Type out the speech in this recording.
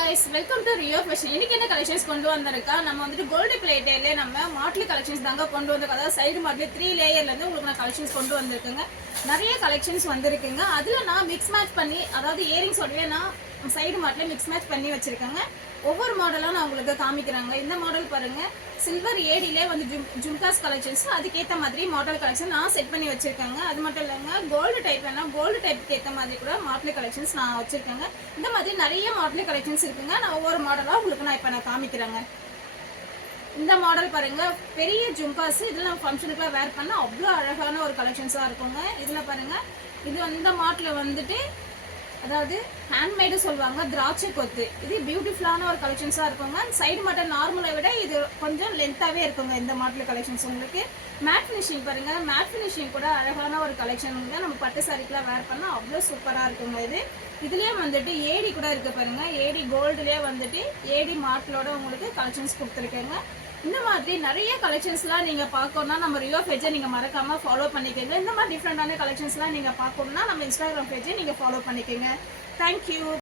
guys, welcome to Rio Fashion. இன்னைக்கு என்ன collections கொண்டு வந்திருக்கா? நம்ம வந்துட்டு கோல்ட் பிளேட்டேல நம்ம மாட்லி கலெக்ஷன்ஸ் தாங்க கொண்டு வந்திருக்கோம். அதாவது சைடு மாட்லி 3 லேயர்ல இருந்து உங்களுக்கு நான் கலெக்ஷன்ஸ் கொண்டு வந்திருக்கேங்க. நிறைய கலெக்ஷன்ஸ் வந்திருக்குங்க. அதுல நான் மிக்ஸ் மேட்ச் பண்ணி அதாவது இயரிங்ஸ் ஓடவே நான் சைடு மாட்ல மிக்ஸ் மேட்ச் பண்ணி வச்சிருக்கேங்க. ஒவ்வொரு மாடலும் நான் உங்களுக்கு காமிக்கிறேங்க. இந்த மாடல் பாருங்க, சில்வர் ஏடிலே வந்து ஜும்காஸ் கலெக்ஷன்ஸ் அதுக்கேற்ற மாதிரி மாடல் கலெக்ஷன் நான் செட் பண்ணி வச்சிருக்கேங்க. அது மட்டும் இல்லைங்க, கோல்டு டைப் வேணா கோல்டு டைப்புக்கு ஏற்ற மாதிரி கூட மாடல் கலெக்ஷன்ஸ் நான் வச்சிருக்கேங்க. இந்த மாதிரி நிறைய மாடல் கலெக்ஷன்ஸ் இருக்குங்க. நான் ஒவ்வொரு மாடலாக உங்களுக்கு நான் காமிக்கிறேங்க. இந்த மாடல் பாருங்க, பெரிய ஜும்காஸ் இதில் நம்ம ஃபங்க்ஷனுக்குலாம் வேர் பண்ண அவ்வளோ அழகான ஒரு கலெக்ஷன்ஸாக இருக்குங்க. இதில் பாருங்க, இது இந்த மாடலில் வந்துட்டு அதாவது ஹேண்ட்மேடு சொல்லுவாங்க, திராட்சை கொத்து. இது பியூட்டிஃபுல்லான ஒரு கலெக்ஷன்ஸாக இருக்குங்க. சைடு மாடல் நார்மலை விட இது கொஞ்சம் லென்த்தாகவே இருக்குங்க. இந்த மாடல் கலெக்ஷன்ஸ் உங்களுக்கு மேட் ஃபினிஷிங் பாருங்க, மேட் ஃபினிஷிங் கூட அழகான ஒரு கலெக்ஷனுங்க. நம்ம பட்டு சாரிக்கெலாம் வேர் பண்ணால் அவ்வளோ சூப்பராக இருக்குங்க. இதுலேயே வந்துட்டு ஏடி கூட இருக்குது பாருங்க, ஏடி கோல்டுலேயே வந்துட்டு ஏடி மாடலோட உங்களுக்கு கலெக்ஷன்ஸ் கொடுத்துருக்கேங்க. இந்த மாதிரி நிறைய கலெக்ஷன்ஸ்லாம் நீங்கள் பார்க்கணுன்னா நம்ம ரியோ பேஜை நீங்கள் மறக்காமல் ஃபாலோ பண்ணிக்கோங்க. இந்த மாதிரி டிஃப்ரெண்டான கலெக்ஷன்ஸ்லாம் நீங்கள் பார்க்கணுன்னா நம்ம இன்ஸ்டாகிராம் பேஜை நீங்கள் ஃபாலோ பண்ணிக்கோங்க. தேங்க்யூ.